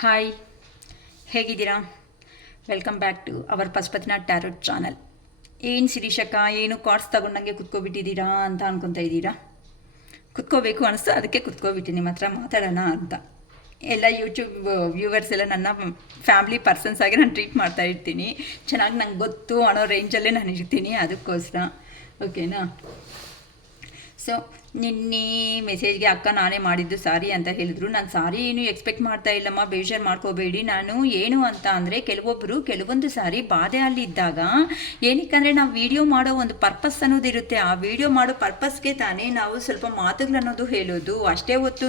Hi, ಹೇಗಿದ್ದೀರಾ? Welcome back to our Pashupatinath tarot channel. ಏನು ಶಿರೀಷಕ್ಕ, ಏನು ಕಾರ್ಡ್ಸ್ ತಗೊಂಡಂಗೆ ಕುತ್ಕೊಬಿಟ್ಟಿದ್ದೀರಾ ಅಂತ ಅನ್ಕೊತಾ ಇದ್ದೀರಾ? ಕುತ್ಕೋಬೇಕು ಅನಿಸ್ತು, ಅದಕ್ಕೆ ಕುತ್ಕೊಬಿಟ್ಟು ನಿಮ್ಮ ಹತ್ರ ಮಾತಾಡೋಣ ಅಂತ. ಎಲ್ಲ ಯೂಟ್ಯೂಬ್ ವ್ಯೂವರ್ಸ್ ಎಲ್ಲ ನನ್ನ ಫ್ಯಾಮ್ಲಿ ಪರ್ಸನ್ಸ್ ಆಗಿ ನಾನು ಟ್ರೀಟ್ ಮಾಡ್ತಾ ಇರ್ತೀನಿ. ಚೆನ್ನಾಗಿ ನಂಗೆ ಗೊತ್ತು ಅನ್ನೋ ರೇಂಜಲ್ಲೇ ನಾನು ಇರ್ತೀನಿ, ಅದಕ್ಕೋಸ್ಕರ. ಓಕೆನಾ? ಸೊ ನಿನ್ನೆ ಮೆಸೇಜ್ಗೆ ಅಕ್ಕ ನಾನೇ ಮಾಡಿದ್ದು ಸಾರಿ ಅಂತ ಹೇಳಿದ್ರು. ನಾನು ಸಾರಿ ಏನು ಎಕ್ಸ್ಪೆಕ್ಟ್ ಮಾಡ್ತಾ ಇಲ್ಲಮ್ಮ, ಬೇಜಾರು ಮಾಡ್ಕೋಬೇಡಿ. ನಾನು ಏನು ಅಂತ ಅಂದರೆ, ಕೆಲವೊಂದು ಸಾರಿ ಬಾಧೆ ಅಲ್ಲಿದ್ದಾಗ ಏನಕ್ಕಂದರೆ ನಾವು ವಿಡಿಯೋ ಮಾಡೋ ಒಂದು ಪರ್ಪಸ್ ಅನ್ನೋದಿರುತ್ತೆ. ಆ ವಿಡಿಯೋ ಮಾಡೋ ಪರ್ಪಸ್ಗೆ ತಾನೇ ನಾವು ಸ್ವಲ್ಪ ಮಾತುಗಳನ್ನೋದು ಹೇಳೋದು. ಅಷ್ಟೇ ಹೊತ್ತು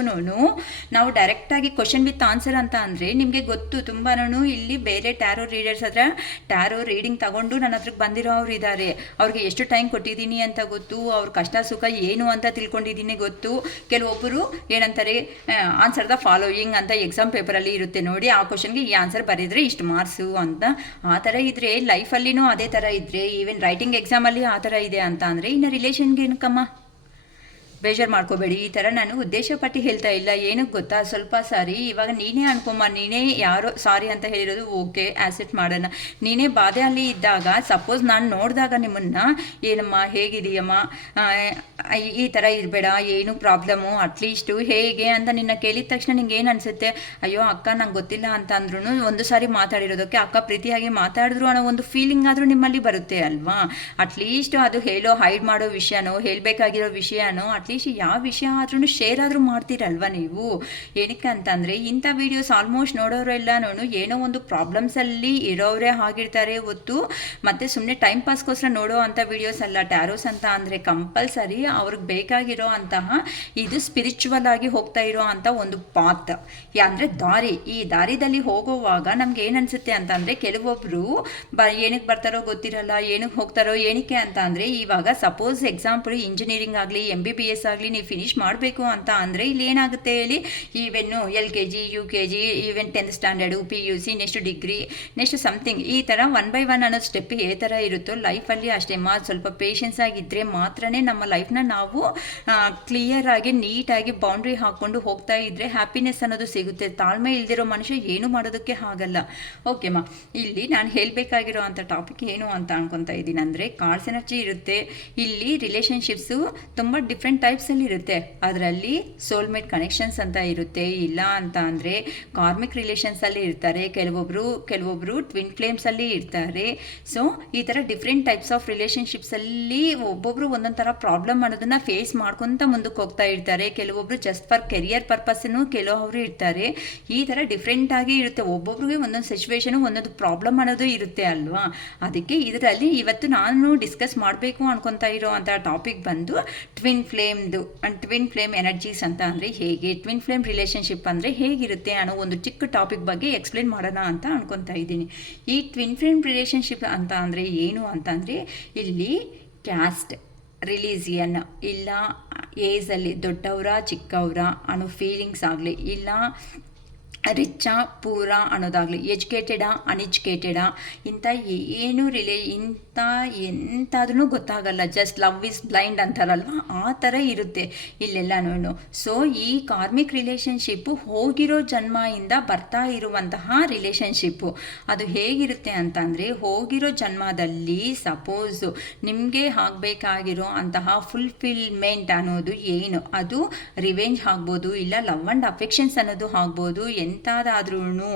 ನಾವು ಡೈರೆಕ್ಟಾಗಿ ಕ್ವಶನ್ ವಿತ್ ಆನ್ಸರ್ ಅಂತ ಅಂದರೆ ನಿಮಗೆ ಗೊತ್ತು, ತುಂಬಾ ಇಲ್ಲಿ ಬೇರೆ ಟ್ಯಾರೋ ರೀಡರ್ಸ್ ಹತ್ರ ಟ್ಯಾರೋ ರೀಡಿಂಗ್ ತಗೊಂಡು ನನ್ನ ಹತ್ರಕ್ಕೆ ಬಂದಿರೋರು ಇದ್ದಾರೆ. ಅವ್ರಿಗೆ ಎಷ್ಟು ಟೈಮ್ ಕೊಟ್ಟಿದ್ದೀನಿ ಅಂತ ಗೊತ್ತು, ಅವ್ರ ಕಷ್ಟ ಸುಖ ಏನು ಅಂತ ತಿಳ್ಕೊಂಡಿದ್ದೀನಿ ಗೊತ್ತು. ಕೆಲವೊಬ್ಬರು ಏನಂತಾರೆ, ಆನ್ಸರ್ ದ ಫಾಲೋಯಿಂಗ್ ಅಂತ ಎಕ್ಸಾಮ್ ಪೇಪರಲ್ಲಿ ಇರುತ್ತೆ ನೋಡಿ, ಆ ಕ್ವಶನ್ಗೆ ಈ ಆನ್ಸರ್ ಬರೆದ್ರೆ ಇಷ್ಟು ಮಾರ್ಕ್ಸು ಅಂತ. ಆ ಥರ ಇದ್ದರೆ ಲೈಫಲ್ಲಿನೂ ಅದೇ ಥರ ಇದ್ದರೆ, ಈವನ್ ರೈಟಿಂಗ್ ಎಕ್ಸಾಮಲ್ಲಿ ಆ ಥರ ಇದೆ ಅಂತ ಅಂದರೆ ಇನ್ನು ರಿಲೇಷನ್ಗೆ ಏನಕ್ಕಮ್ಮ? ಬೇಜಾರು ಮಾಡ್ಕೋಬೇಡಿ. ಈ ಥರ ನಾನು ಉದ್ದೇಶಪಟ್ಟು ಹೇಳ್ತಾ ಇಲ್ಲ. ಏನಕ್ಕೆ ಗೊತ್ತಾ, ಸ್ವಲ್ಪ ಸಾರಿ ಇವಾಗ ನೀನೇ ಅನ್ಕೊಂಬ, ನೀನೇ ಯಾರೋ ಸಾರಿ ಅಂತ ಹೇಳಿರೋದು ಓಕೆ, ಆ್ಯಸೆಪ್ಟ್ ಮಾಡೋಣ. ನೀನೇ ಬಾಧೆಯಲ್ಲಿ ಇದ್ದಾಗ ಸಪೋಸ್ ನಾನು ನೋಡಿದಾಗ ನಿಮ್ಮನ್ನು, ಏನಮ್ಮ ಹೇಗಿದೆಯಮ್ಮ, ಈ ಥರ ಇರಬೇಡ, ಏನು ಪ್ರಾಬ್ಲಮ್ಮು, ಅಟ್ಲೀಸ್ಟು ಹೇಗೆ ಅಂತ ನಿನ್ನ ಕೇಳಿದ ತಕ್ಷಣ ನಿಂಗೆ ಏನು ಅನಿಸುತ್ತೆ? ಅಯ್ಯೋ ಅಕ್ಕ ನಂಗೆ ಗೊತ್ತಿಲ್ಲ ಅಂತ ಅಂದ್ರೂ ಒಂದು ಸಾರಿ ಮಾತಾಡಿರೋದಕ್ಕೆ ಅಕ್ಕ ಪ್ರೀತಿಯಾಗಿ ಮಾತಾಡಿದ್ರು ಅನ್ನೋ ಒಂದು ಫೀಲಿಂಗ್ ಆದರೂ ನಿಮ್ಮಲ್ಲಿ ಬರುತ್ತೆ ಅಲ್ವಾ? ಅಟ್ಲೀಸ್ಟ್ ಅದು ಹೈಡ್ ಮಾಡೋ ವಿಷಯನೋ, ಹೇಳಬೇಕಾಗಿರೋ ವಿಷಯನೋ, ಅಟ್ಲೀಸ್ಟ್ ಯಾವ ವಿಷಯ ಆದ್ರೂ ಶೇರ್ ಆದರೂ ಮಾಡ್ತೀರಲ್ವ ನೀವು? ಏನಕ್ಕೆ ಅಂತಂದರೆ, ಇಂಥ ವೀಡಿಯೋಸ್ ಆಲ್ಮೋಸ್ಟ್ ನೋಡೋರೆಲ್ಲನೂ ಏನೋ ಒಂದು ಪ್ರಾಬ್ಲಮ್ಸಲ್ಲಿ ಇರೋರೇ ಆಗಿರ್ತಾರೆ ಹೊತ್ತು ಮತ್ತು ಸುಮ್ಮನೆ ಟೈಮ್ ಪಾಸ್ಗೋಸ್ಕರ ನೋಡೋ ಅಂಥ ವೀಡಿಯೋಸ್ ಅಲ್ಲ. ಟ್ಯಾರೋಸ್ ಅಂತ ಅಂದರೆ ಕಂಪಲ್ಸರಿ ಅವ್ರಿಗೆ ಬೇಕಾಗಿರೋ ಅಂತಹ ಇದು ಸ್ಪಿರಿಚುವಲ್ ಆಗಿ ಹೋಗ್ತಾ ಇರೋ ಅಂಥ ಒಂದು ಪಾತ್, ಅಂದರೆ ದಾರಿ. ಈ ದಾರಿದಲ್ಲಿ ಹೋಗೋವಾಗ ನಮ್ಗೆ ಏನು ಅನಿಸುತ್ತೆ ಅಂತಂದರೆ, ಕೆಲವೊಬ್ಬರು ಏನಕ್ಕೆ ಬರ್ತಾರೋ ಗೊತ್ತಿರಲ್ಲ, ಏನಕ್ಕೆ ಹೋಗ್ತಾರೋ. ಏನಕ್ಕೆ ಅಂತ ಅಂದರೆ, ಇವಾಗ ಸಪೋಸ್ ಎಕ್ಸಾಂಪಲ್ ಇಂಜಿನಿಯರಿಂಗ್ ಆಗಲಿ, MBBS ಆಗಲಿ ನೀವು ಫಿನಿಶ್ ಮಾಡಬೇಕು ಅಂತ ಅಂದರೆ ಇಲ್ಲಿ ಏನಾಗುತ್ತೆ ಹೇಳಿ, ಈವೆನ್ನು LKG UKG even 10th standard, PUC, next degree, next something, ಈ ಥರ 1 by 1 ಅನ್ನೋ ಸ್ಟೆಪ್ ಏ ಥರ ಇರುತ್ತೋ ಲೈಫಲ್ಲಿ ಅಷ್ಟೇ. ಸ್ವಲ್ಪ ಪೇಷನ್ಸ್ ಆಗಿದ್ದರೆ ಮಾತ್ರನೇ ನಮ್ಮ ಲೈಫ್ನ ನಾವು ಕ್ಲಿಯರ್ ಆಗಿ ನೀಟಾಗಿ ಬೌಂಡ್ರಿ ಹಾಕ್ಕೊಂಡು ಹೋಗ್ತಾ ಇದ್ದರೆ ಹ್ಯಾಪಿನೆಸ್ ಅನ್ನೋದು ಸಿಗುತ್ತೆ. ತಾಳ್ಮೆ ಇಲ್ದಿರೋ ಮನುಷ್ಯ ಏನು ಮಾಡೋದಕ್ಕೆ ಆಗಲ್ಲ. ಓಕೆಮ್ಮ, ಇಲ್ಲಿ ನಾನು ಹೇಳಬೇಕಾಗಿರೋ ಅಂಥ ಟಾಪಿಕ್ ಏನು ಅಂತ ಅನ್ಕೊತಾ ಇದ್ದೀನಿ ಅಂದರೆ, ಕಾರ್ಡ್ಸ್ ಎನರ್ಜಿ ಇರುತ್ತೆ. ಇಲ್ಲಿ ರಿಲೇಷನ್ಶಿಪ್ಸು ತುಂಬ ಡಿಫ್ರೆಂಟ್ ಟೈಪ್ಸಲ್ಲಿ ಇರುತ್ತೆ. ಅದರಲ್ಲಿ ಸೋಲ್ಮೇಟ್ ಕನೆಕ್ಷನ್ಸ್ ಅಂತ ಇರುತ್ತೆ. ಇಲ್ಲ ಅಂತ ಅಂದರೆ ಕಾರ್ಮಿಕ್ ರಿಲೇಷನ್ಸಲ್ಲಿ ಇರ್ತಾರೆ. ಕೆಲವೊಬ್ಬರು ಟ್ವಿನ್ ಫ್ಲೇಮ್ಸಲ್ಲಿ ಇರ್ತಾರೆ. ಸೊ ಈ ಥರ ಡಿಫ್ರೆಂಟ್ ಟೈಪ್ಸ್ ಆಫ್ ರಿಲೇಷನ್ಶಿಪ್ಸಲ್ಲಿ ಒಬ್ಬೊಬ್ಬರು ಒಂದೊಂದು ಥರ ಪ್ರಾಬ್ಲಮ್ ಅನ್ನೋದನ್ನು ಫೇಸ್ ಮಾಡ್ಕೊತ ಮುಂದಕ್ಕೆ ಹೋಗ್ತಾ ಇರ್ತಾರೆ. ಕೆಲವೊಬ್ಬರು ಜಸ್ಟ್ ಫಾರ್ ಕೆರಿಯರ್ ಪರ್ಪಸ್ಸನ್ನು ಕೆಲವರು ಇರ್ತಾರೆ. ಈ ಥರ ಡಿಫ್ರೆಂಟಾಗಿ ಇರುತ್ತೆ. ಒಬ್ಬೊಬ್ರಿಗೆ ಒಂದೊಂದು ಸಿಚುವೇಶನು, ಒಂದೊಂದು ಪ್ರಾಬ್ಲಮ್ ಅನ್ನೋದು ಇರುತ್ತೆ ಅಲ್ವಾ? ಅದಕ್ಕೆ ಇದರಲ್ಲಿ ಇವತ್ತು ನಾನು ಡಿಸ್ಕಸ್ ಮಾಡಬೇಕು ಅನ್ಕೊತಾ ಇರೋ ಅಂಥ ಟಾಪಿಕ್ ಬಂದು ಟ್ವಿನ್ ಫ್ಲೇಮ್ ಎನರ್ಜೀಸ್ ಅಂತ ಅಂದರೆ ಹೇಗೆ, ಟ್ವಿನ್ ಫ್ಲೇಮ್ ರಿಲೇಷನ್ಶಿಪ್ ಅಂದರೆ ಹೇಗಿರುತ್ತೆ ಅನ್ನೋ ಒಂದು ಚಿಕ್ಕ ಟಾಪಿಕ್ ಬಗ್ಗೆ ಎಕ್ಸ್ಪ್ಲೇನ್ ಮಾಡೋಣ ಅಂತ ಅನ್ಕೊತಾ ಇದ್ದೀನಿ. ಈ ಟ್ವಿನ್ ಫ್ಲೇಮ್ ರಿಲೇಷನ್ಶಿಪ್ ಅಂತ ಅಂದರೆ ಏನು ಅಂತ ಅಂದರೆ, ಇಲ್ಲಿ ಕ್ಯಾಸ್ಟ್, ರಿಲಿಜಿಯನ್, ಇಲ್ಲ ಏಜಲ್ಲಿ ದೊಡ್ಡವರ ಚಿಕ್ಕವರ ಅನ್ನೋ ಫೀಲಿಂಗ್ಸ್ ಆಗಲಿ, ಇಲ್ಲ ರಿಚ್ಚಾ ಪೂರ ಅನ್ನೋದಾಗಲಿ, ಎಜುಕೇಟೆಡಾ ಅನ್ಎಜುಕೇಟೆಡಾ, ಇಂಥ ಏನು ಎಂತಾದ್ರೂ ಗೊತ್ತಾಗಲ್ಲ. ಜಸ್ಟ್ ಲವ್ ಇಸ್ ಬ್ಲೈಂಡ್ ಅಂತಾರಲ್ವ, ಆ ಥರ ಇರುತ್ತೆ ಇಲ್ಲೆಲ್ಲನೂ. ಸೊ ಈ ಕಾರ್ಮಿಕ್ ರಿಲೇಷನ್ಶಿಪ್ಪು ಹೋಗಿರೋ ಜನ್ಮದಿಂದ ಬರ್ತಾ ಇರುವಂತಹ ರಿಲೇಷನ್ಶಿಪ್ಪು. ಅದು ಹೇಗಿರುತ್ತೆ ಅಂತಂದರೆ, ಹೋಗಿರೋ ಜನ್ಮದಲ್ಲಿ ಸಪೋಸು ನಿಮಗೆ ಆಗಬೇಕಾಗಿರೋ ಅಂತಹ ಫುಲ್ಫಿಲ್ಮೆಂಟ್ ಅನ್ನೋದು ಏನು, ಅದು ರಿವೆಂಜ್ ಆಗ್ಬೋದು, ಇಲ್ಲ ಲವ್ ಆ್ಯಂಡ್ ಅಫೆಕ್ಷನ್ಸ್ ಅನ್ನೋದು ಆಗ್ಬೋದು. ಎಂಥದಾದ್ರೂ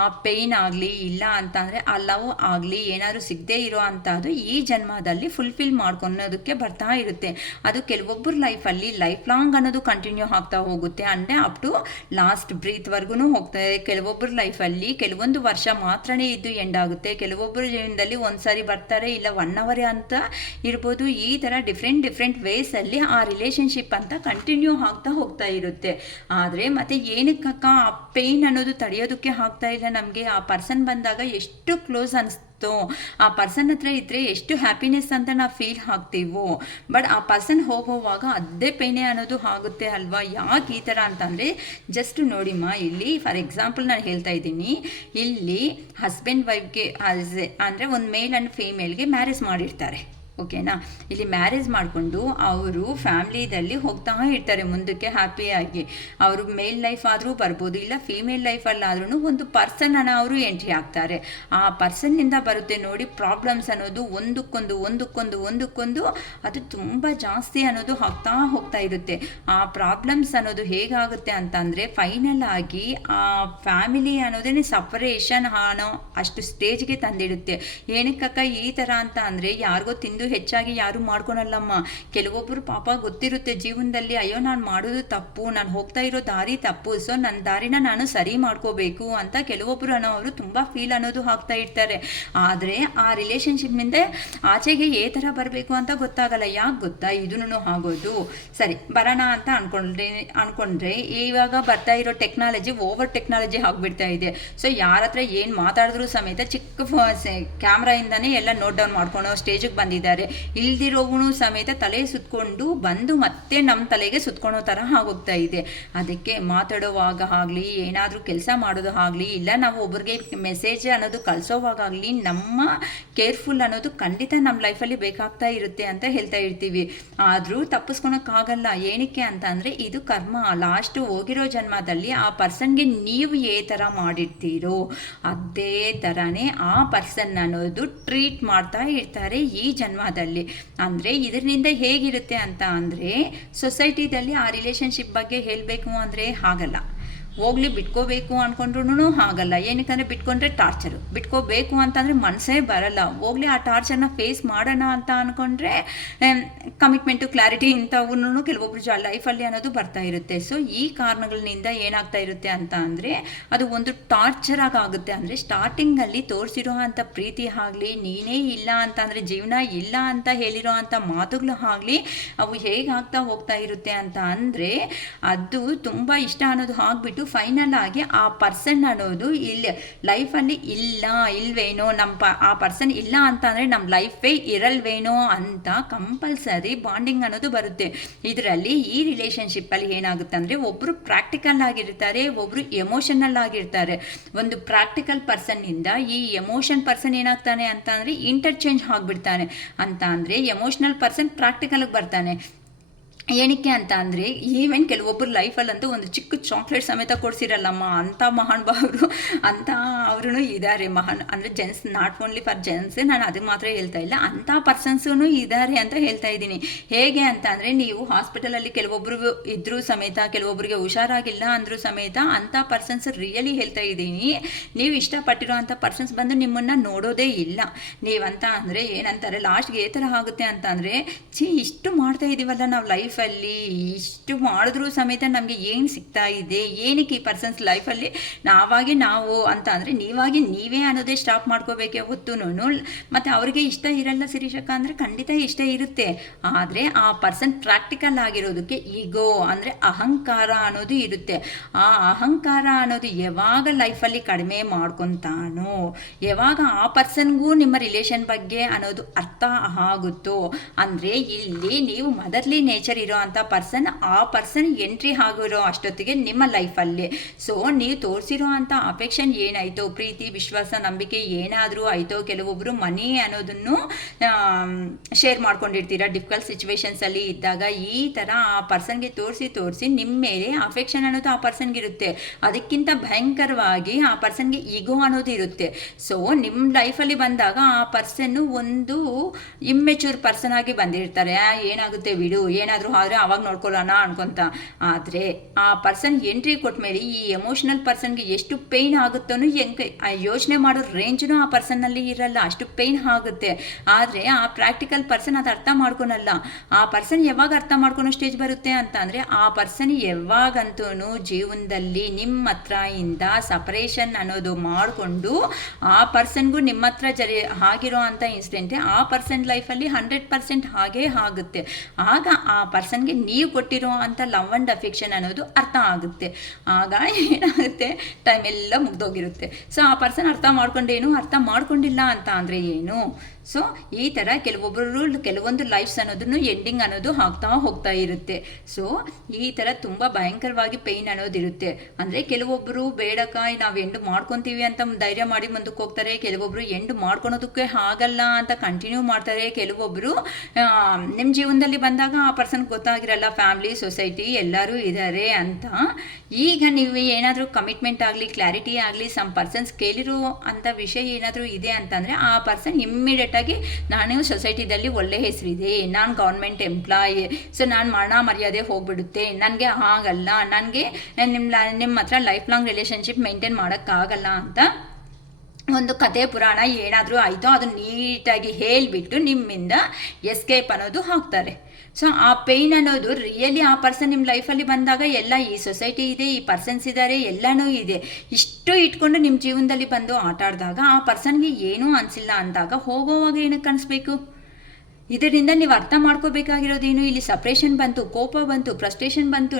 ಆ ಪೇಯ್ನ್ ಆಗಲಿ, ಇಲ್ಲ ಅಂತಂದರೆ ಆ ಲವ್ ಆಗಲಿ, ಏನಾದರೂ ಸಿಗದೇ ಇರೋ ಅಂಥದ್ದು ಈ ಜನ್ಮದಲ್ಲಿ ಫುಲ್ಫಿಲ್ ಮಾಡ್ಕೊಳೋದಕ್ಕೆ ಬರ್ತಾ ಇರುತ್ತೆ. ಅದು ಕೆಲವೊಬ್ಬರ ಲೈಫಲ್ಲಿ ಲೈಫ್ ಲಾಂಗ್ ಅನ್ನೋದು ಕಂಟಿನ್ಯೂ ಆಗ್ತಾ ಹೋಗುತ್ತೆ. ಅಂದರೆ ಅಪ್ ಟು ಲಾಸ್ಟ್ ಬ್ರೀತ್ವರೆಗೂ ಹೋಗ್ತಾರೆ. ಕೆಲವೊಬ್ಬರ ಲೈಫಲ್ಲಿ ಕೆಲವೊಂದು ವರ್ಷ ಮಾತ್ರನೇ ಇದ್ದು ಎಂಡ್ ಆಗುತ್ತೆ. ಕೆಲವೊಬ್ಬರ ಜೀವನದಲ್ಲಿ ಒಂದು ಸಾರಿ ಬರ್ತಾರೆ, ಇಲ್ಲ 1 hour ಅಂತ ಇರ್ಬೋದು. ಈ ಥರ ಡಿಫ್ರೆಂಟ್ ವೇಸಲ್ಲಿ ಆ ರಿಲೇಷನ್ಶಿಪ್ ಅಂತ ಕಂಟಿನ್ಯೂ ಆಗ್ತಾ ಹೋಗ್ತಾ ಇರುತ್ತೆ. ಆದರೆ ಮತ್ತೆ ಏನಕ್ಕಕ್ಕ ಆ ಪೇಯ್ನ್ ಅನ್ನೋದು ತಡೆಯೋದಕ್ಕೆ ಆಗ್ತಾ ಇಲ್ಲ ನಮಗೆ? ಆ ಪರ್ಸನ್ ಬಂದಾಗ ಎಷ್ಟು ಕ್ಲೋಸ್ ಅನಿಸ್ತು, ಆ ಪರ್ಸನ್ ಹತ್ರ ಇದ್ದರೆ ಎಷ್ಟು ಹ್ಯಾಪಿನೆಸ್ ಅಂತ ನಾವು ಫೀಲ್ ಆಗ್ತೀವೋ, ಬಟ್ ಆ ಪರ್ಸನ್ ಹೋಗೋವಾಗ ಅದೇ ಪೇಯ್ನೇ ಅನ್ನೋದು ಆಗುತ್ತೆ ಅಲ್ವಾ? ಯಾಕೆ ಈ ಥರ ಅಂತಂದರೆ, ಜಸ್ಟ್ ನೋಡಿಮ್ಮ, ಇಲ್ಲಿ ಫಾರ್ ಎಕ್ಸಾಂಪಲ್ ನಾನು ಹೇಳ್ತಾ ಇದ್ದೀನಿ, ಇಲ್ಲಿ ಹಸ್ಬೆಂಡ್ ವೈಫ್ಗೆ ಅಂದರೆ ಒಂದು ಮೇಲ್ ಆ್ಯಂಡ್ ಫೀಮೇಲ್ಗೆ ಮ್ಯಾರೇಜ್ ಮಾಡಿರ್ತಾರೆ. ಓಕೆನಾ. ಇಲ್ಲಿ ಮ್ಯಾರೇಜ್ ಮಾಡಿಕೊಂಡು ಅವರು ಫ್ಯಾಮ್ಲಿದಲ್ಲಿ ಹೋಗ್ತಾ ಇರ್ತಾರೆ ಮುಂದಕ್ಕೆ ಹ್ಯಾಪಿಯಾಗಿ. ಅವರು ಮೇಲ್ ಲೈಫ್ ಆದರೂ ಬರ್ಬೋದು, ಇಲ್ಲ ಫೀಮೇಲ್ ಲೈಫಲ್ಲಾದ್ರೂ ಒಂದು ಪರ್ಸನ್ನ ಅವರು ಎಂಟ್ರಿ ಆಗ್ತಾರೆ. ಆ ಪರ್ಸನ್ನಿಂದ ಬರುತ್ತೆ ನೋಡಿ ಪ್ರಾಬ್ಲಮ್ಸ್ ಅನ್ನೋದು, ಒಂದಕ್ಕೊಂದು ಅದು ತುಂಬ ಜಾಸ್ತಿ ಅನ್ನೋದು ಹೋಗ್ತಾ ಇರುತ್ತೆ. ಆ ಪ್ರಾಬ್ಲಮ್ಸ್ ಅನ್ನೋದು ಹೇಗಾಗುತ್ತೆ ಅಂತಂದರೆ ಫೈನಲ್ ಆಗಿ ಆ ಫ್ಯಾಮಿಲಿ ಅನ್ನೋದೇ ಸಪರೇಷನ್ ಅನ್ನೋ ಅಷ್ಟು ಸ್ಟೇಜ್ಗೆ ತಂದಿಡುತ್ತೆ. ಏನಕ್ಕಕ್ಕ ಈ ಥರ ಅಂತ ಅಂದರೆ, ಯಾರಿಗೋ ತಿಂದು ಹೆಚ್ಚಾಗಿ ಯಾರು ಮಾಡ್ಕೊಳಲ್ಲಮ್ಮ. ಕೆಲವೊಬ್ಬರು ಪಾಪ ಗೊತ್ತಿರುತ್ತೆ ಜೀವನದಲ್ಲಿ, ಅಯ್ಯೋ ನಾನು ಮಾಡೋದು ತಪ್ಪು, ನಾನು ಹೋಗ್ತಾ ಇರೋ ದಾರಿ ತಪ್ಪು, ಸೊ ನನ್ನ ದಾರಿನ ನಾನು ಸರಿ ಮಾಡ್ಕೋಬೇಕು ಅಂತ ಕೆಲವೊಬ್ಬರು ಅವರು ತುಂಬ ಫೀಲ್ ಅನ್ನೋದು ಆಗ್ತಾ ಇರ್ತಾರೆ. ಆದರೆ ಆ ರಿಲೇಷನ್ಶಿಪ್ನಿಂದ ಆಚೆಗೆ ಏ ಥರ ಬರಬೇಕು ಅಂತ ಗೊತ್ತಾಗಲ್ಲ. ಯಾಕೆ ಗೊತ್ತಾ, ಇದನ್ನು ಆಗೋದು. ಸರಿ ಬರೋಣ ಅಂತ ಅನ್ಕೊಂಡ್ರೆ ಇವಾಗ ಬರ್ತಾ ಇರೋ ಟೆಕ್ನಾಲಜಿ ಓವರ್ ಟೆಕ್ನಾಲಜಿ ಆಗಿಬಿಡ್ತಾ ಇದೆ. ಸೊ ಯಾರ ಹತ್ರ ಏನು ಮಾತಾಡಿದ್ರು ಸಮೇತ ಚಿಕ್ಕ ಕ್ಯಾಮ್ರಾಯಿಂದನೇ ಎಲ್ಲ ನೋಟ್ ಡೌನ್ ಮಾಡ್ಕೊಳೋ ಸ್ಟೇಜಿಗೆ ಬಂದಿದ್ದಾರೆ. ಇಲ್ದಿರೋವನು ಸಮೇತ ತಲೆ ಸುತ್ಕೊಂಡು ಬಂದು ಮತ್ತೆ ನಮ್ಮ ತಲೆಗೆ ಸುತ್ಕೊಳೋ ಥರ ಆಗೋಗ್ತಾ ಇದೆ. ಅದಕ್ಕೆ ಮಾತಾಡೋವಾಗ ಆಗಲಿ, ಏನಾದರೂ ಕೆಲಸ ಮಾಡೋದು ಆಗಲಿ, ಇಲ್ಲ ನಾವು ಒಬ್ರಿಗೆ ಮೆಸೇಜ್ ಅನ್ನೋದು ಕಳಿಸೋವಾಗಲಿ ನಮ್ಮ ಕೇರ್ಫುಲ್ ಅನ್ನೋದು ಖಂಡಿತ ನಮ್ಮ ಲೈಫಲ್ಲಿ ಬೇಕಾಗ್ತಾ ಇರುತ್ತೆ ಅಂತ ಹೇಳ್ತಾ ಇರ್ತೀವಿ. ಆದರೂ ತಪ್ಪಿಸ್ಕೊಳಕ್ಕಾಗಲ್ಲ. ಏನಕ್ಕೆ ಅಂತ ಅಂದರೆ ಇದು ಕರ್ಮ. ಲಾಸ್ಟ್ ಹೋಗಿರೋ ಜನ್ಮದಲ್ಲಿ ಆ ಪರ್ಸನ್ಗೆ ನೀವು ಏ ಥರ ಮಾಡಿರ್ತೀರೋ ಅದೇ ಥರನೇ ಆ ಪರ್ಸನ್ ಅನ್ನೋದು ಟ್ರೀಟ್ ಮಾಡ್ತಾ ಇರ್ತಾರೆ ಈ ಜನ್ಮದಲ್ಲಿ. ಅಂದರೆ ಇದರಿಂದ ಹೇಗಿರುತ್ತೆ ಅಂತ ಅಂದರೆ, ಸೊಸೈಟಿದಲ್ಲಿ ಆ ರಿಲೇಷನ್ಶಿಪ್ ಬಗ್ಗೆ ಹೇಳಬೇಕು ಅಂದರೆ ಆಗಲ್ಲ. ಹೋಗ್ಲಿ ಬಿಟ್ಕೋಬೇಕು ಅಂದ್ಕೊಂಡ್ರೂ ಆಗಲ್ಲ. ಏನಕ್ಕಂದರೆ ಬಿಟ್ಕೊಂಡ್ರೆ ಟಾರ್ಚರು, ಬಿಟ್ಕೋಬೇಕು ಅಂತಂದರೆ ಮನಸ್ಸೇ ಬರಲ್ಲ. ಹೋಗ್ಲಿ ಆ ಟಾರ್ಚರ್ನ ಫೇಸ್ ಮಾಡೋಣ ಅಂತ ಅಂದ್ಕೊಂಡ್ರೆ ಕಮಿಟ್ಮೆಂಟು, ಕ್ಲಾರಿಟಿ ಇಂಥವನ್ನೂ ಕೆಲವೊಬ್ರು ಲೈಫಲ್ಲಿ ಅನ್ನೋದು ಬರ್ತಾ ಇರುತ್ತೆ. ಸೊ ಈ ಕಾರಣಗಳಿಂದ ಏನಾಗ್ತಾ ಇರುತ್ತೆ ಅಂತ ಅಂದರೆ ಅದು ಒಂದು ಟಾರ್ಚರ್ ಆಗುತ್ತೆ. ಅಂದರೆ ಸ್ಟಾರ್ಟಿಂಗಲ್ಲಿ ತೋರಿಸಿರೋ ಅಂಥ ಪ್ರೀತಿ ಆಗಲಿ, ನೀನೇ ಇಲ್ಲ ಅಂತ ಅಂದರೆ ಜೀವನ ಇಲ್ಲ ಅಂತ ಹೇಳಿರೋ ಅಂಥ ಮಾತುಗಳು ಆಗಲಿ, ಅವು ಹೇಗಾಗ್ತಾ ಹೋಗ್ತಾ ಇರುತ್ತೆ ಅಂತ ಅಂದರೆ ಅದು ತುಂಬ ಇಷ್ಟ ಅನ್ನೋದು ಆಗಿಬಿಟ್ಟು ಫೈನಲ್ ಆಗಿ ಆ ಪರ್ಸನ್ ಅನ್ನೋದು ಇಲ್ಲಿ ಲೈಫಲ್ಲಿ ಇಲ್ವೇನೋ, ಆ ಪರ್ಸನ್ ಇಲ್ಲ ಅಂತ ಅಂದರೆ ನಮ್ಮ ಲೈಫೇ ಇರಲ್ವೇನೋ ಅಂತ ಕಂಪಲ್ಸರಿ ಬಾಂಡಿಂಗ್ ಅನ್ನೋದು ಬರುತ್ತೆ. ಇದರಲ್ಲಿ ಈ ರಿಲೇಷನ್ಶಿಪ್ಪಲ್ಲಿ ಏನಾಗುತ್ತೆ ಅಂದರೆ ಒಬ್ಬರು ಪ್ರಾಕ್ಟಿಕಲ್ ಆಗಿರ್ತಾರೆ, ಒಬ್ಬರು ಎಮೋಷನಲ್ ಆಗಿರ್ತಾರೆ. ಒಂದು ಪ್ರಾಕ್ಟಿಕಲ್ ಪರ್ಸನ್ನಿಂದ ಈ ಎಮೋಷನ್ ಪರ್ಸನ್ ಏನಾಗ್ತಾನೆ ಅಂತ ಅಂದರೆ ಇಂಟರ್ಚೇಂಜ್ ಆಗಿಬಿಡ್ತಾನೆ. ಅಂತ ಅಂದರೆ ಎಮೋಷ್ನಲ್ ಪರ್ಸನ್ ಪ್ರಾಕ್ಟಿಕಲ್ಗೆ ಬರ್ತಾನೆ. ಏನಕ್ಕೆ ಅಂತ ಅಂದರೆ ಈವನ್ ಕೆಲವೊಬ್ಬರು ಲೈಫಲ್ಲಂತೂ ಒಂದು ಚಿಕ್ಕ ಚಾಕ್ಲೇಟ್ ಸಮೇತ ಕೊಡಿಸಿರಲ್ಲಮ್ಮ, ಅಂಥ ಮಹಾನುಭಾವರು ಅಂಥ ಅವ್ರೂ ಇದ್ದಾರೆ. ಅಂದರೆ gents, not only for gents, ನಾನು ಅದು ಮಾತ್ರ ಹೇಳ್ತಾ ಇಲ್ಲ, ಅಂಥ ಪರ್ಸನ್ಸೂ ಇದ್ದಾರೆ ಅಂತ ಹೇಳ್ತಾ ಇದ್ದೀನಿ. ಹೇಗೆ ಅಂತ ಅಂದರೆ ನೀವು ಹಾಸ್ಪಿಟಲಲ್ಲಿ ಕೆಲವೊಬ್ಬರು ಇದ್ದರೂ ಸಮೇತ, ಕೆಲವೊಬ್ಬರಿಗೆ ಹುಷಾರಾಗಿಲ್ಲ ಅಂದರೂ ಸಮೇತ ಅಂಥ ಪರ್ಸನ್ಸ್ ರಿಯಲಿ ಹೇಳ್ತಾ ಇದ್ದೀನಿ, ನೀವು ಇಷ್ಟಪಟ್ಟಿರೋ ಅಂಥ ಪರ್ಸನ್ಸ್ ಬಂದು ನಿಮ್ಮನ್ನು ನೋಡೋದೇ ಇಲ್ಲ. ನೀವಂತ ಅಂದರೆ ಏನಂತಾರೆ ಲಾಸ್ಟ್ಗೆ ಈ ಥರ ಆಗುತ್ತೆ ಅಂತ ಅಂದರೆ, ಇಷ್ಟು ಮಾಡ್ತಾ ಇದ್ದೀವಲ್ಲ ನಾವು ಲೈಫಲ್ಲಿ, ಇಷ್ಟು ಮಾಡಿದ್ರೂ ಸಮೇತ ನಮಗೆ ಏನು ಸಿಗ್ತಾ ಇದೆ, ಏನಕ್ಕೆ ಈ ಪರ್ಸನ್ಸ್ ಲೈಫಲ್ಲಿ ನಾವು ಅಂತ ಅಂದರೆ ನೀವೇ ಅನ್ನೋದೇ ಸ್ಟಾಪ್ ಮಾಡ್ಕೋಬೇಕೇ ಹೊತ್ತುನು. ಮತ್ತು ಅವ್ರಿಗೆ ಇಷ್ಟ ಇರಲ್ಲ ಶಿರೀಷಕ್ಕ ಅಂದರೆ ಖಂಡಿತ ಇಷ್ಟ ಇರುತ್ತೆ. ಆದರೆ ಆ ಪರ್ಸನ್ ಪ್ರಾಕ್ಟಿಕಲ್ ಆಗಿರೋದಕ್ಕೆ ಈಗೋ ಅಂದರೆ ಅಹಂಕಾರ ಅನ್ನೋದು ಇರುತ್ತೆ. ಆ ಅಹಂಕಾರ ಅನ್ನೋದು ಯಾವಾಗ ಲೈಫಲ್ಲಿ ಕಡಿಮೆ ಮಾಡ್ಕೊತಾನೋ, ಯಾವಾಗ ಆ ಪರ್ಸನ್ಗೂ ನಿಮ್ಮ ರಿಲೇಷನ್ ಬಗ್ಗೆ ಅನ್ನೋದು ಅರ್ಥ ಆಗುತ್ತೋ, ಅಂದರೆ ಇಲ್ಲಿ ನೀವು ಮದರ್ಲಿ ನೇಚರ್ ಇರೋ ಅಂಥ ಪರ್ಸನ್, ಆ ಪರ್ಸನ್ ಎಂಟ್ರಿ ಆಗಿರೋ ಅಷ್ಟೊತ್ತಿಗೆ ನಿಮ್ಮ ಲೈಫಲ್ಲಿ. ಸೊ ನೀವು ತೋರಿಸಿರೋ ಅಂಥ ಅಫೆಕ್ಷನ್ ಏನಾಯಿತೋ, ಪ್ರೀತಿ, ವಿಶ್ವಾಸ, ನಂಬಿಕೆ ಏನಾದರೂ ಆಯಿತೋ, ಕೆಲವೊಬ್ಬರು ಮನಿ ಅನ್ನೋದನ್ನು ಶೇರ್ ಮಾಡ್ಕೊಂಡಿರ್ತೀರ ಡಿಫಿಕಲ್ಟ್ ಸಿಚುವೇಶನ್ಸಲ್ಲಿ ಇದ್ದಾಗ. ಈ ಥರ ಆ ಪರ್ಸನ್ಗೆ ತೋರಿಸಿ ನಿಮ್ಮ ಮೇಲೆ ಅಫೆಕ್ಷನ್ ಅನ್ನೋದು ಆ ಪರ್ಸನ್ಗೆ ಇರುತ್ತೆ. ಅದಕ್ಕಿಂತ ಭಯಂಕರವಾಗಿ ಆ ಪರ್ಸನ್ಗೆ ಈಗೋ ಅನ್ನೋದು ಇರುತ್ತೆ. ಸೊ ನಿಮ್ಮ ಲೈಫಲ್ಲಿ ಬಂದಾಗ ಆ ಪರ್ಸನ್ನು ಒಂದು ಇಮ್ಮೆಚೂರ್ ಪರ್ಸನ್ ಆಗಿ ಬಂದಿರ್ತಾರೆ. ಏನಾಗುತ್ತೆ ಬಿಡು, ಏನಾದರೂ ಆದರೆ ಅವಾಗ ನೋಡ್ಕೊಳ್ಳೋಣ ಅನ್ಕೊಂತ. ಆದರೆ ಆ ಪರ್ಸನ್ ಎಂಟ್ರಿ ಕೊಟ್ಟ ಮೇಲೆ ಈ ಎಮೋಷ್ನಲ್ ಪರ್ಸನ್ಗೆ ಎಷ್ಟು ಪೇಯ್ನ್ ಆಗುತ್ತೋ ಯೋಚನೆ ಮಾಡೋ ರೇಂಜ್ನೂ ಆ ಪರ್ಸನ್ನಲ್ಲಿ ಇರಲ್ಲ, ಅಷ್ಟು ಪೇಯ್ನ್ ಆಗುತ್ತೆ. ಆದರೆ ಆ ಪ್ರಾಕ್ಟಿಕಲ್ ಪರ್ಸನ್ ಅದು ಅರ್ಥ ಮಾಡ್ಕೊಳಲ್ಲ. ಆ ಪರ್ಸನ್ ಯಾವಾಗ ಅರ್ಥ ಮಾಡ್ಕೊಳೋ ಸ್ಟೇಜ್ ಬರುತ್ತೆ ಅಂತ ಅಂದರೆ, ಆ ಪರ್ಸನ್ ಯಾವಾಗಂತೂ ಜೀವನದಲ್ಲಿ ನಿಮ್ಮ ಹತ್ರ ಇಂದ ಸಪರೇಷನ್ ಅನ್ನೋದು ಮಾಡಿಕೊಂಡು ಆ ಪರ್ಸನ್ಗೂ ನಿಮ್ಮ ಹತ್ರ ಆಗಿರೋ ಅಂಥ ಇನ್ಸಿಡೆಂಟೇ ಆ ಪರ್ಸನ್ ಲೈಫಲ್ಲಿ 100% ಹಾಗೇ ಆಗುತ್ತೆ. ಆಗ ಆ ಪರ್ಸನ್ಗೆ ನೀವು ಕೊಟ್ಟಿರೋ ಅಂಥ ಲವ್ ಆ್ಯಂಡ್ ಅಫೆಕ್ಷನ್ ಅನ್ನೋದು ಅರ್ಥ ಆಗುತ್ತೆ. ಆಗ ಏನಾಗುತ್ತೆ, ಟೈಮ್ ಎಲ್ಲ ಮುಗ್ದೋಗಿರುತ್ತೆ. ಸೊ ಆ ಪರ್ಸನ್ ಅರ್ಥ ಮಾಡ್ಕೊಂಡೇನು, ಅರ್ಥ ಮಾಡ್ಕೊಂಡಿಲ್ಲ ಅಂತ ಅಂದರೆ ಏನು, ಸೊ ಈ ಥರ ಕೆಲವೊಂದು ಲೈಫ್ಸ್ ಅನ್ನೋದನ್ನು ಎಂಡಿಂಗ್ ಅನ್ನೋದು ಆಗ್ತಾ ಹೋಗ್ತಾ ಇರುತ್ತೆ. ಸೊ ಈ ಥರ ತುಂಬ ಭಯಂಕರವಾಗಿ ಪೇಯ್ನ್ ಅನ್ನೋದಿರುತ್ತೆ. ಅಂದರೆ ಕೆಲವೊಬ್ಬರು ಬೇಡಕ್ಕ ನಾವು ಎಂಡ್ ಮಾಡ್ಕೊತೀವಿ ಅಂತ ಧೈರ್ಯ ಮಾಡಿ ಮುಂದಕ್ಕೆ ಹೋಗ್ತಾರೆ, ಕೆಲವೊಬ್ಬರು ಎಂಡ್ ಮಾಡ್ಕೊಳೋದಕ್ಕೆ ಆಗಲ್ಲ ಅಂತ ಕಂಟಿನ್ಯೂ ಮಾಡ್ತಾರೆ, ಕೆಲವೊಬ್ಬರು ನಿಮ್ಮ ಜೀವನದಲ್ಲಿ ಬಂದಾಗ ಆ ಪರ್ಸನ್ ಗೊತ್ತಾಗಿರಲ್ಲ, ಫ್ಯಾಮಿಲಿ ಸೊಸೈಟಿ ಎಲ್ಲರೂ ಇದ್ದಾರೆ ಅಂತ. ಈಗ ನೀವು ಏನಾದರೂ ಕಮಿಟ್ಮೆಂಟ್ ಆಗಲಿ ಕ್ಲಾರಿಟಿ ಆಗಲಿ ಸಮ್ ಪರ್ಸನ್ಸ್ ಕೇಳಿರೋ ಅಂಥ ವಿಷಯ ಏನಾದರೂ ಇದೆ ಅಂತಂದರೆ ಆ ಪರ್ಸನ್ ಇಮ್ಮಿಡಿಯೇಟಾಗಿ ನಾನು ಸೊಸೈಟಿದಲ್ಲಿ ಒಳ್ಳೆ ಹೆಸರಿದೆ, ನಾನು ಗೌರ್ಮೆಂಟ್ ಎಂಪ್ಲಾಯಿ, ಸೊ ನಾನು ಮರಣ ಮರ್ಯಾದೆ ಹೋಗ್ಬಿಡುತ್ತೆ, ನನಗೆ ಆಗಲ್ಲ, ನನಗೆ ನಿಮ್ಮ ಹತ್ರ ಲೈಫ್ ಲಾಂಗ್ ರಿಲೇಷನ್ಶಿಪ್ ಮೇಂಟೈನ್ ಮಾಡೋಕ್ಕಾಗಲ್ಲ ಅಂತ ಒಂದು ಕತೆ ಪುರಾಣ ಏನಾದರೂ ಆಯಿತೋ ಅದು ನೀಟಾಗಿ ಹೇಳಿಬಿಟ್ಟು ನಿಮ್ಮಿಂದ ಎಸ್ಕೇಪ್ ಅನ್ನೋದು ಹಾಕ್ತಾರೆ. ಸೊ ಆ ಪೇಯ್ನ್ ಅನ್ನೋದು ರಿಯಲಿ ಆ ಪರ್ಸನ್ ನಿಮ್ಮ ಲೈಫಲ್ಲಿ ಬಂದಾಗ ಎಲ್ಲ ಈ ಸೊಸೈಟಿ ಇದೆ, ಈ ಪರ್ಸನ್ಸ್ ಇದ್ದಾರೆ, ಎಲ್ಲನೂ ಇದೆ, ಇಷ್ಟು ಇಟ್ಕೊಂಡು ನಿಮ್ಮ ಜೀವನದಲ್ಲಿ ಬಂದು ಆಟ ಆಡಿದಾಗ ಆ ಪರ್ಸನ್ಗೆ ಏನೂ ಅನಿಸಿಲ್ಲ ಅಂದಾಗ ಹೋಗೋವಾಗ ಏನಕ್ಕೆ ಅನಿಸ್ಬೇಕು? ಇದರಿಂದ ನೀವು ಅರ್ಥ ಮಾಡ್ಕೋಬೇಕಾಗಿರೋದೇನು, ಇಲ್ಲಿ ಸಪ್ರೇಷನ್ ಬಂತು, ಕೋಪ ಬಂತು, ಫ್ರಸ್ಟ್ರೇಷನ್ ಬಂತು,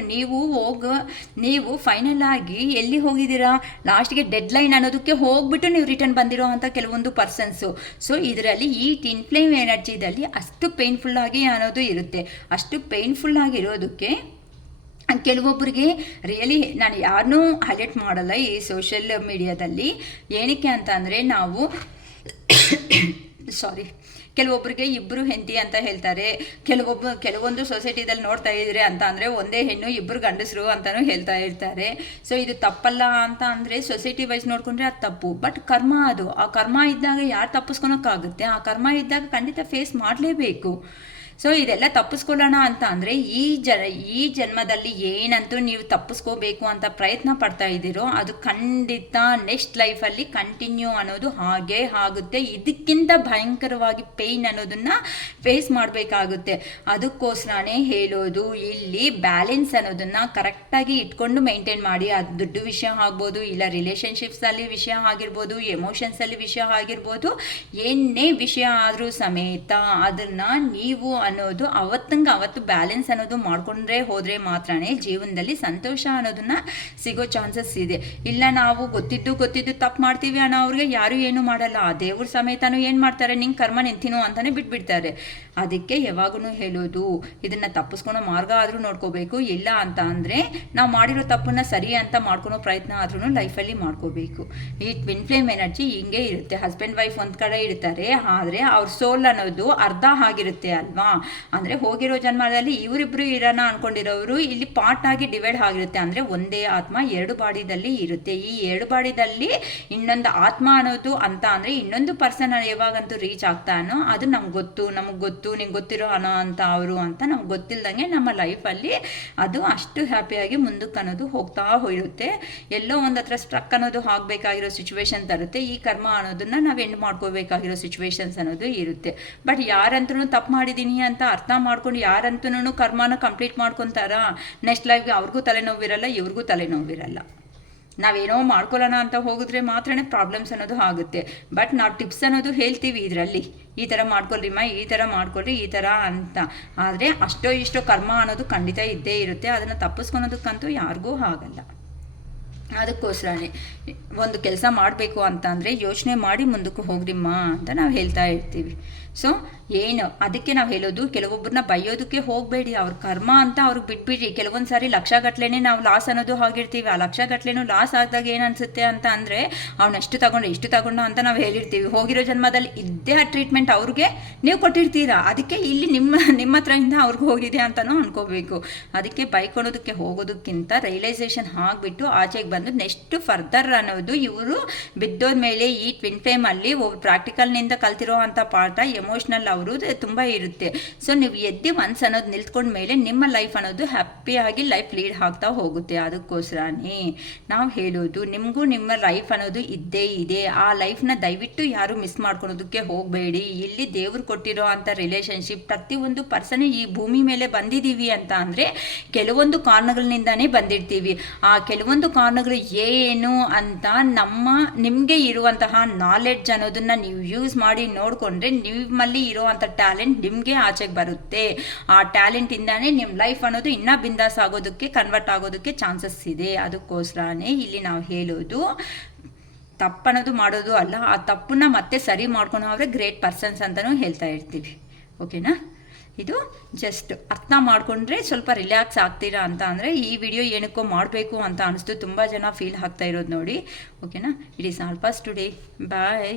ನೀವು ಫೈನಲ್ ಆಗಿ ಎಲ್ಲಿ ಹೋಗಿದ್ದೀರಾ, ಲಾಸ್ಟ್ಗೆ ಡೆಡ್ ಲೈನ್ ಅನ್ನೋದಕ್ಕೆ ಹೋಗ್ಬಿಟ್ಟು ನೀವು ರಿಟರ್ನ್ ಬಂದಿರೋ ಅಂಥ ಕೆಲವೊಂದು ಪರ್ಸನ್ಸು. ಸೊ ಇದರಲ್ಲಿ ಈ ಟಿನ್ ಫ್ಲೇಮ್ ಎನರ್ಜಿದಲ್ಲಿ ಅಷ್ಟು ಪೇನ್ಫುಲ್ಲಾಗಿ ಅನ್ನೋದು ಇರುತ್ತೆ. ಅಷ್ಟು ಪೇನ್ಫುಲ್ಲಾಗಿರೋದಕ್ಕೆ ಕೆಲವೊಬ್ಬರಿಗೆ ರಿಯಲಿ ನಾನು ಯಾರನ್ನೂ ಹೈಲೈಟ್ ಮಾಡಲ್ಲ ಈ ಸೋಷಿಯಲ್ ಮೀಡಿಯಾದಲ್ಲಿ. ಏನಕ್ಕೆ ಅಂತ ಅಂದರೆ ನಾವು ಕೆಲವೊಬ್ಬರಿಗೆ ಇಬ್ಬರು ಹೆಂಡತಿ ಅಂತ ಹೇಳ್ತಾರೆ, ಕೆಲವೊಂದು ಸೊಸೈಟಿದಲ್ಲಿ ನೋಡ್ತಾ ಇದ್ರೆ ಅಂತ ಅಂದರೆ ಒಂದೇ ಹೆಣ್ಣು ಇಬ್ಬರು ಗಂಡಸರು ಅಂತಲೂ ಹೇಳ್ತಾ ಇರ್ತಾರೆ. ಸೊ ಇದು ತಪ್ಪಲ್ಲ ಅಂತ ಅಂದರೆ ಸೊಸೈಟಿ ವೈಸ್ ನೋಡಿಕೊಂಡ್ರೆ ಅದು ತಪ್ಪು, ಬಟ್ ಕರ್ಮ ಅದು. ಆ ಕರ್ಮ ಇದ್ದಾಗ ಯಾರು ತಪ್ಪಿಸ್ಕೊಳಕ್ಕಾಗುತ್ತೆ? ಆ ಕರ್ಮ ಇದ್ದಾಗ ಖಂಡಿತ ಫೇಸ್ ಮಾಡಲೇಬೇಕು. ಸೊ ಇದೆಲ್ಲ ತಪ್ಪಿಸ್ಕೊಳ್ಳೋಣ ಅಂತ ಅಂದರೆ ಈ ಜನ್ಮದಲ್ಲಿ ಏನಂತೂ ನೀವು ತಪ್ಪಿಸ್ಕೋಬೇಕು ಅಂತ ಪ್ರಯತ್ನ ಪಡ್ತಾ ಇದ್ದೀರೋ ಅದು ಖಂಡಿತ ನೆಕ್ಸ್ಟ್ ಲೈಫಲ್ಲಿ ಕಂಟಿನ್ಯೂ ಅನ್ನೋದು ಹಾಗೇ ಆಗುತ್ತೆ. ಇದಕ್ಕಿಂತ ಭಯಂಕರವಾಗಿ ಪೇಯ್ನ್ ಅನ್ನೋದನ್ನು ಫೇಸ್ ಮಾಡಬೇಕಾಗುತ್ತೆ. ಅದಕ್ಕೋಸ್ಕರನೇ ಹೇಳೋದು, ಇಲ್ಲಿ ಬ್ಯಾಲೆನ್ಸ್ ಅನ್ನೋದನ್ನು ಕರೆಕ್ಟಾಗಿ ಇಟ್ಕೊಂಡು ಮೇಂಟೈನ್ ಮಾಡಿ. ಅದು ದುಡ್ಡು ವಿಷಯ ಆಗ್ಬೋದು, ಇಲ್ಲ ರಿಲೇಷನ್ಶಿಪ್ಸಲ್ಲಿ ವಿಷಯ ಆಗಿರ್ಬೋದು, ಎಮೋಷನ್ಸಲ್ಲಿ ವಿಷಯ ಆಗಿರ್ಬೋದು, ಏನೇ ವಿಷಯ ಆದರೂ ಸಮೇತ ಅದನ್ನು ನೀವು ಅನ್ನೋದು ಅವತ್ತು ಬ್ಯಾಲೆನ್ಸ್ ಅನ್ನೋದು ಮಾಡ್ಕೊಂಡ್ರೆ ಹೋದರೆ ಮಾತ್ರನೇ ಜೀವನದಲ್ಲಿ ಸಂತೋಷ ಅನ್ನೋದನ್ನ ಸಿಗೋ ಚಾನ್ಸಸ್ ಇದೆ. ಇಲ್ಲ ನಾವು ಗೊತ್ತಿದ್ದು ತಪ್ಪು ಮಾಡ್ತೀವಿ ಅನ್ನೋ ಅವ್ರಿಗೆ ಯಾರು ಏನು ಮಾಡಲ್ಲ, ಆ ದೇವ್ರ ಸಮೇತನೂ ಏನು ಮಾಡ್ತಾರೆ, ನಿಂಗೆ ಕರ್ಮ ನಿಂತಿನೋ ಅಂತಾನೆ ಬಿಟ್ಬಿಡ್ತಾರೆ. ಅದಕ್ಕೆ ಯಾವಾಗೂ ಹೇಳೋದು, ಇದನ್ನು ತಪ್ಪಿಸ್ಕೊಳೋ ಮಾರ್ಗ ಆದರೂ ನೋಡ್ಕೋಬೇಕು. ಇಲ್ಲ ಅಂತ ಅಂದರೆ ನಾವು ಮಾಡಿರೋ ತಪ್ಪನ್ನ ಸರಿ ಅಂತ ಮಾಡ್ಕೊಳೋ ಪ್ರಯತ್ನ ಆದ್ರೂ ಲೈಫಲ್ಲಿ ಮಾಡ್ಕೋಬೇಕು. ಈ ಟ್ವಿನ್ ಫ್ಲೇಮ್ ಎನರ್ಜಿ ಹಿಂಗೆ ಇರುತ್ತೆ. ಹಸ್ಬೆಂಡ್ ವೈಫ್ ಒಂದು ಕಡೆ ಇರ್ತಾರೆ, ಆದರೆ ಅವ್ರ ಸೋಲ್ ಅನ್ನೋದು ಅರ್ಧ ಆಗಿರುತ್ತೆ ಅಲ್ವಾ. ಅಂದರೆ ಹೋಗಿರೋ ಜನ್ಮದಲ್ಲಿ ಇವರಿಬ್ಬರು ಇರೋಣ ಅನ್ಕೊಂಡಿರೋರು ಇಲ್ಲಿ ಪಾರ್ಟ್ ಆಗಿ ಡಿವೈಡ್ ಆಗಿರುತ್ತೆ. ಅಂದರೆ ಒಂದೇ ಆತ್ಮ ಎರಡು ಬಾಡಿದಲ್ಲಿ ಇರುತ್ತೆ. ಈ ಎರಡು ಬಾಡಿದಲ್ಲಿ ಇನ್ನೊಂದು ಆತ್ಮ ಅನ್ನೋದು ಅಂತ ಅಂದರೆ ಇನ್ನೊಂದು ಪರ್ಸನ್ ಯಾವಾಗಂತೂ ರೀಚ್ ಆಗ್ತಾನೋ ಅದು ನಮ್ಗೆ ಗೊತ್ತು ನಿಂಗೆ ಗೊತ್ತಿರೋ ಅನ್ನೋ ಅಂತ ಅವರು ಅಂತ ನಮ್ಗೆ ಗೊತ್ತಿಲ್ದಂಗೆ ನಮ್ಮ ಲೈಫಲ್ಲಿ ಅದು ಅಷ್ಟು ಹ್ಯಾಪಿಯಾಗಿ ಮುಂದಕ್ಕೆ ಅನ್ನೋದು ಹೋಗ್ತಾ ಹೋಗಿರುತ್ತೆ. ಎಲ್ಲೋ ಒಂದು ಹತ್ರ ಸ್ಟ್ರಕ್ ಅನ್ನೋದು ಆಗಬೇಕಾಗಿರೋ ಸಿಚುವೇಶನ್ ತರುತ್ತೆ. ಈ ಕರ್ಮ ಅನ್ನೋದನ್ನ ನಾವು ಎಂಡ್ ಮಾಡ್ಕೋಬೇಕಾಗಿರೋ ಸಿಚುವೇಶನ್ಸ್ ಅನ್ನೋದು ಇರುತ್ತೆ. ಬಟ್ ಯಾರಂತೂ ತಪ್ಪು ಮಾಡಿದ್ದೀನಿ ಅಂತ ಅರ್ಥ ಮಾಡ್ಕೊಂಡು ಯಾರಂತೂ ಕರ್ಮನ ಕಂಪ್ಲೀಟ್ ಮಾಡ್ಕೊತಾರ, ನೆಕ್ಸ್ಟ್ ಲೈಫ್ಗೆ ಅವ್ರಿಗೂ ತಲೆನೋವಿರಲ್ಲ, ಇವ್ರಿಗೂ ತಲೆನೋವಿರಲ್ಲ. ನಾವೇನೋ ಮಾಡ್ಕೊಳ್ಳೋಣ ಅಂತ ಹೋಗಿದ್ರೆ ಮಾತ್ರನೇ ಪ್ರಾಬ್ಲಮ್ಸ್ ಅನ್ನೋದು ಆಗುತ್ತೆ. ಬಟ್ ನಾವು ಟಿಪ್ಸ್ ಅನ್ನೋದು ಹೇಳ್ತೀವಿ ಇದರಲ್ಲಿ, ಈ ಥರ ಮಾಡ್ಕೊಳ್ರಿಮ್ಮ, ಈ ಥರ ಮಾಡ್ಕೊಳ್ರಿ, ಈ ಥರ ಅಂತ. ಆದರೆ ಅಷ್ಟೋ ಇಷ್ಟೋ ಕರ್ಮ ಅನ್ನೋದು ಖಂಡಿತ ಇದ್ದೇ ಇರುತ್ತೆ. ಅದನ್ನು ತಪ್ಪಿಸ್ಕೊಳೋದಕ್ಕಂತೂ ಯಾರಿಗೂ ಆಗಲ್ಲ. ಅದಕ್ಕೋಸ್ಕರನೇ ಒಂದು ಕೆಲಸ ಮಾಡಬೇಕು ಅಂತ ಅಂದರೆ ಯೋಚನೆ ಮಾಡಿ ಮುಂದಕ್ಕೆ ಹೋಗ್ರಿಮ್ಮ ಅಂತ ನಾವು ಹೇಳ್ತಾ ಇರ್ತೀವಿ. ಸೊ ಏನು ಅದಕ್ಕೆ ನಾವು ಹೇಳೋದು, ಕೆಲವೊಬ್ಬರನ್ನ ಬೈಯೋದಕ್ಕೆ ಹೋಗಬೇಡಿ, ಅವ್ರ ಕರ್ಮ ಅಂತ ಅವ್ರಿಗೆ ಬಿಟ್ಬಿಡ್ರಿ. ಕೆಲವೊಂದು ಸಾರಿ ಲಕ್ಷಗಟ್ಲೆನೇ ನಾವು ಲಾಸ್ ಅನ್ನೋದು ಆಗಿರ್ತೀವಿ. ಆ ಲಕ್ಷಗಟ್ಲೆನೂ ಲಾಸ್ ಆದಾಗ ಏನು ಅನಿಸುತ್ತೆ ಅಂತ ಅಂದರೆ ಅವನಷ್ಟು ತಗೊಂಡು ಇಷ್ಟು ತಗೊಂಡು ಅಂತ ನಾವು ಹೇಳಿರ್ತೀವಿ. ಹೋಗಿರೋ ಜನ್ಮದಲ್ಲಿ ಇದ್ದೇ ಆ ಟ್ರೀಟ್ಮೆಂಟ್ ಅವ್ರಿಗೆ ನೀವು ಕೊಟ್ಟಿರ್ತೀರಾ. ಅದಕ್ಕೆ ಇಲ್ಲಿ ನಿಮ್ಮ ಹತ್ರದಿಂದ ಅವ್ರಿಗೆ ಹೋಗಿದೆ ಅಂತಲೂ ಅನ್ಕೋಬೇಕು. ಅದಕ್ಕೆ ಬೈಕೊಳೋದಕ್ಕೆ ಹೋಗೋದಕ್ಕಿಂತ ರಿಯಲೈಸೇಷನ್ ಆಗಿಬಿಟ್ಟು ಆಚೆಗೆ ಬಂದು ನೆಕ್ಸ್ಟ್ ಫರ್ದರ್ ಅನ್ನೋದು ಇವರು ಬಿದ್ದೋದ ಮೇಲೆ ಈ ಟ್ವಿನ್ ಫ್ಲೇಮಲ್ಲಿ ಪ್ರಾಕ್ಟಿಕಲ್ನಿಂದ ಕಲ್ತಿರೋ ಅಂಥ ಪಾಠ ಎಮೋಷ್ನಲ್ ಅವರು ತುಂಬ ಇರುತ್ತೆ. ಸೊ ನೀವು ಎದ್ದು ಒನ್ಸ್ ಅನ್ನೋದು ನಿಲ್ತ್ಕೊಂಡ ಮೇಲೆ ನಿಮ್ಮ ಲೈಫ್ ಅನ್ನೋದು ಹ್ಯಾಪಿಯಾಗಿ ಲೈಫ್ ಲೀಡ್ ಆಗ್ತಾ ಹೋಗುತ್ತೆ. ಅದಕ್ಕೋಸ್ಕರನೇ ನಾವು ಹೇಳೋದು, ನಿಮಗೂ ನಿಮ್ಮ ಲೈಫ್ ಅನ್ನೋದು ಇದ್ದೇ ಇದೆ. ಆ ಲೈಫ್ನ ದಯವಿಟ್ಟು ಯಾರು ಮಿಸ್ ಮಾಡ್ಕೊಳೋದಕ್ಕೆ ಹೋಗಬೇಡಿ. ಇಲ್ಲಿ ದೇವ್ರು ಕೊಟ್ಟಿರೋ ಅಂಥ ರಿಲೇಷನ್ಶಿಪ್ ಪ್ರತಿಯೊಂದು ಪರ್ಸನ್ ಈ ಭೂಮಿ ಮೇಲೆ ಬಂದಿದ್ದೀವಿ ಅಂತ ಅಂದರೆ ಕೆಲವೊಂದು ಕಾರಣಗಳಿಂದಾನೇ ಬಂದಿರ್ತೀವಿ. ಆ ಕೆಲವೊಂದು ಕಾರಣಗಳು ಏನು ಅಂತ ನಿಮಗೆ ಇರುವಂತಹ ನಾಲೆಡ್ಜ್ ಅನ್ನೋದನ್ನು ನೀವು ಯೂಸ್ ಮಾಡಿ ನೋಡಿಕೊಂಡ್ರೆ ನಿಮ್ಮಲ್ಲಿ ಇರುವಂಥ ಟ್ಯಾಲೆಂಟ್ ನಿಮಗೆ ಆಚೆಗೆ ಬರುತ್ತೆ. ಆ ಟ್ಯಾಲೆಂಟಿಂದಾನೇ ನಿಮ್ಮ ಲೈಫ್ ಅನ್ನೋದು ಇನ್ನೂ ಬಿಂದಾಸ್ ಆಗೋದಕ್ಕೆ ಕನ್ವರ್ಟ್ ಆಗೋದಕ್ಕೆ ಚಾನ್ಸಸ್ ಇದೆ. ಅದಕ್ಕೋಸ್ಕರನೇ ಇಲ್ಲಿ ನಾವು ಹೇಳೋದು, ತಪ್ಪನ್ನೋದು ಮಾಡೋದು ಅಲ್ಲ, ಆ ತಪ್ಪನ್ನ ಮತ್ತೆ ಸರಿ ಮಾಡ್ಕೊಂಡು ಅವರೇ ಗ್ರೇಟ್ ಪರ್ಸನ್ಸ್ ಅಂತಲೂ ಹೇಳ್ತಾ ಇರ್ತೀವಿ. ಓಕೆನಾ? ಇದು ಜಸ್ಟ್ ಅರ್ಥ ಮಾಡಿಕೊಂಡ್ರೆ ಸ್ವಲ್ಪ ರಿಲ್ಯಾಕ್ಸ್ ಆಗ್ತೀರಾ ಅಂತ. ಅಂದರೆ ಈ ವಿಡಿಯೋ ಏನಕ್ಕೋ ಮಾಡಬೇಕು ಅಂತ ಅನಿಸ್ತು, ತುಂಬ ಜನ ಫೀಲ್ ಆಗ್ತಾ ಇರೋದು ನೋಡಿ. ಓಕೆನಾ? It is all for today. Bye.